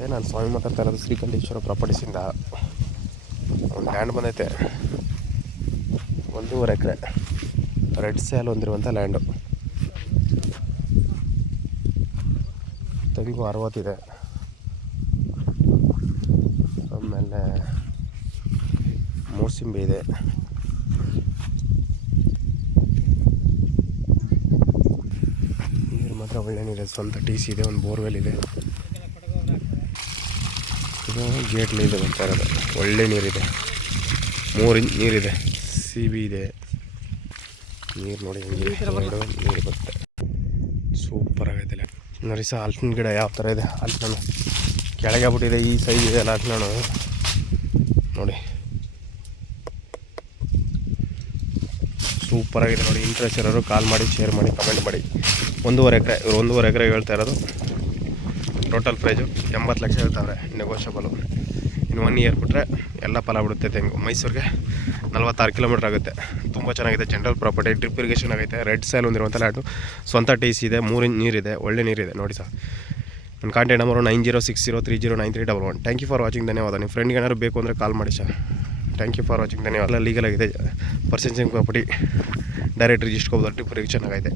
ನಾನು ಸ್ವಾಮಿ ಮಾತಾಡ್ತಾ ಇರೋದು ಶ್ರೀಕಂಠೇಶ್ವರ ಪ್ರಾಪರ್ಟೀಸಿಂದ. ಒಂದು ಲ್ಯಾಂಡ್ ಬಂದೈತೆ 1.5 ಎಕರೆ ರೆಡ್ ಸ್ಯಾಲ್ ಹೊಂದಿರುವಂಥ ಲ್ಯಾಂಡು. ತೆಂಗು 60 ಇದೆ. ಆಮೇಲೆ ಮೂಸಂಬಿ ಇದೆ. ನೀರು ಮಾತ್ರ ಒಳ್ಳೆ ನೀರಿದೆ. ಸ್ವಂತ TC ಇದೆ. ಒಂದು ಬೋರ್ವೆಲ್ ಇದೆ. ಇದು ಗೇಟ್ ನೀರು ಬರ್ತಾ ಇರೋದು. ಒಳ್ಳೆ ನೀರಿದೆ. 3 ಇಂಚ್ ನೀರಿದೆ. CB ಇದೆ. ನೀರು ನೋಡಿ ಹೆಂಗಿದೆ. 2 ನೀರು ಬರುತ್ತೆ. ಸೂಪರ್ ಆಗೈತೆ ನೋಡಿ ಸಹ. ಹಲಸಿನ ಗಿಡ ಯಾವ ಥರ ಇದೆ. ಹಲಸಿನ ಕೆಳಗೆ ಆಗ್ಬಿಟ್ಟಿದೆ. ಈ ಸೈಜ್ ಇದೆ ಅಲ್ಲ ಹಲಸಿನ ನೋಡಿ. ಸೂಪರಾಗಿದೆ ನೋಡಿ. ಇಂಟ್ರೆಸ್ಟ್ ಇರೋರು ಕಾಲ್ ಮಾಡಿ, ಶೇರ್ ಮಾಡಿ, ಕಮೆಂಟ್ ಮಾಡಿ. 1.5 ಎಕರೆ. ಇವರು 1.5 ಎಕರೆ ಹೇಳ್ತಾ ಇರೋದು. ಟೋಟಲ್ ಪ್ರೈಸು 80 ಲಕ್ಷ ಹೇಳ್ತಾವ್ರೆ. ನೆಗೋಷಿಯಬಲು. ಇನ್ನು 1 ಇಯರ್ ಬಿಟ್ಟರೆ ಎಲ್ಲ ಫಲ ಬಿಡುತ್ತೆ ತೆಂಗು. ಮೈಸೂರಿಗೆ 46 ಕಿಲೋಮೀಟ್ರ್ ಆಗುತ್ತೆ. ತುಂಬ ಚೆನ್ನಾಗಿದೆ. ಜನರಲ್ ಪ್ರಾಪರ್ಟಿ, ಡ್ರಿಪ್ ಇರಿಗೇಷನ್ ಆಗೈತೆ. ರೆಡ್ ಸ್ಯಾಲ್ ಹೊಂದಿರುವಂಥ ಲ್ಯಾಂಡು. ಸ್ವಂತ TC ಇದೆ. 3 ಇಂಚ್ ನೀರಿದೆ. ಒಳ್ಳೆ ನೀರಿದೆ ನೋಡಿ ಸರ್. ನನ್ನ contact number 9060309311. Thank you for watching. ಧನ್ಯವಾದ. ನಿಮ್ಮ ಫ್ರೆಂಡ್ಗೆ ಏನಾದ್ರು ಬೇಕು ಅಂದರೆ ಕಾಲ್ ಮಾಡಿ ಸರ್. Thank you for watching. ಧನ್ಯವಾದ. ಲೀಗಲ್ ಆಗಿದೆ. ಪರ್ಸೆನ್ಸಿಂಗ್ ಪ್ರಾಪರ್ಟಿ ಡೈರೆಕ್ಟ್ ರಿಜಿಸ್ಟರ್ ಹೋಗೋದು. ಡ್ರಿಪ್ ಇರಿಗೇಷನ್ ಆಗೈತೆ.